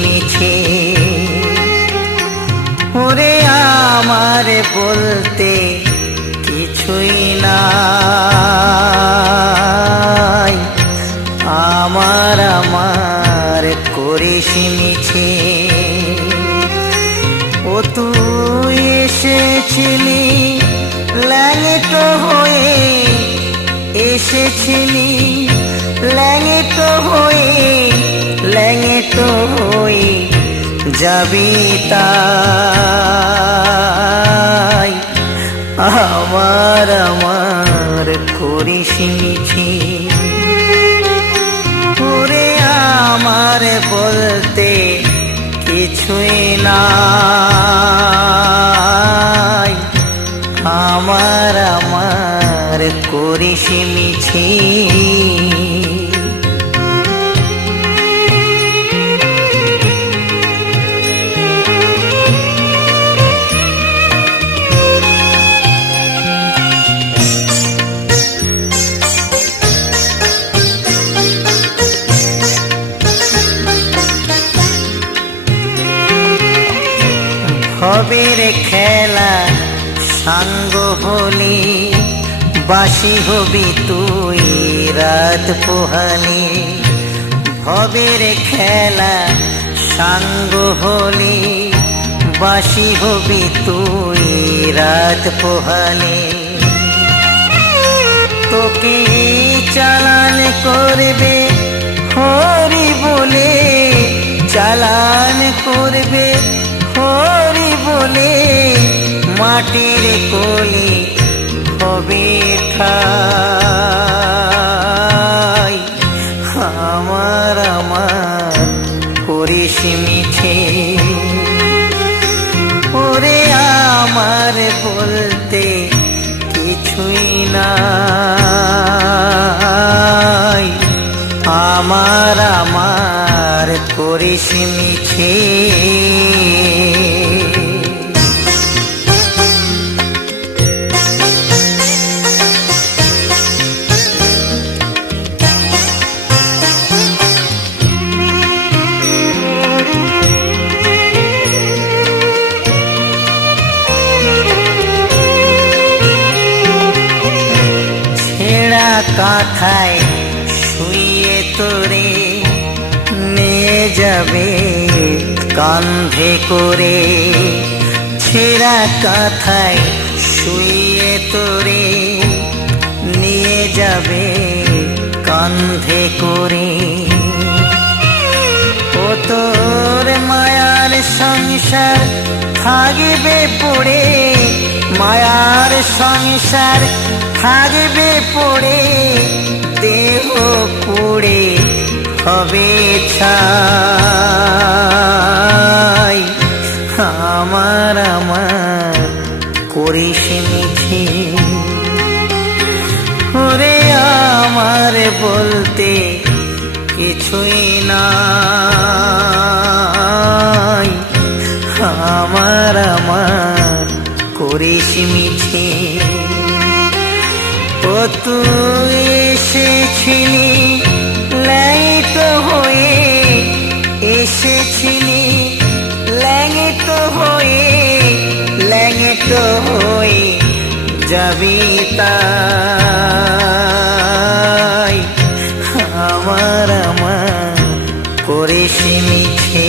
মিছে। ওরে আমার বলতে কিছুই নাই, আমার আমার করিস মিছে। ও তুই এসেছিলি ল্যাংটো হয়ে, এসেছিলি ল্যাংটো হয়ে, ল্যাংটো হয়ে যাবি তাই, আমার আমার করিস মিছে। ওরে আমার বলতে কিছুই নাই, আমার আমার করিস মিছে। ভবের খেলা সাঙ্গ হলি, বাসি হবি তুই রাত পোহালি। ভবের খেলা সাঙ্গ হলি, বাসি হবি তুই রাত পোহালি। তোকে চালান করবে হরি বলে, চালান করবে হরি বলে, মাটির কোলে হবে ঠাই, আমার আমার করিস মিছে। ওরে আমার বলতে কিছুই নাই, আমার আমার করিস মিছে। ছেঁড়া কাঁথায় শুইয়ে তোরে নিয়ে যাবে কাঁধে করে, ছেঁড়া কাঁথায় শুইয়ে তোরে নিয়ে যাবে কাঁধে করে। ও তোর মায়ার সংসার থাকবে পড়ে, মায়ার সংসার থাকবে পড়ে, দেহ পুড়ে হবে ছাই, আমার আমার করিস মিছে। ওরে আমার বলতে কিছুই নাই, আমার আমার করিস মিছে। ও তুই এসেছিলি ল্যাংটো হয়ে, এসেছিলি ল্যাংটো হয়ে, ল্যাংটো হয়ে যাবি তাই, আমার আমার করিস মিছে।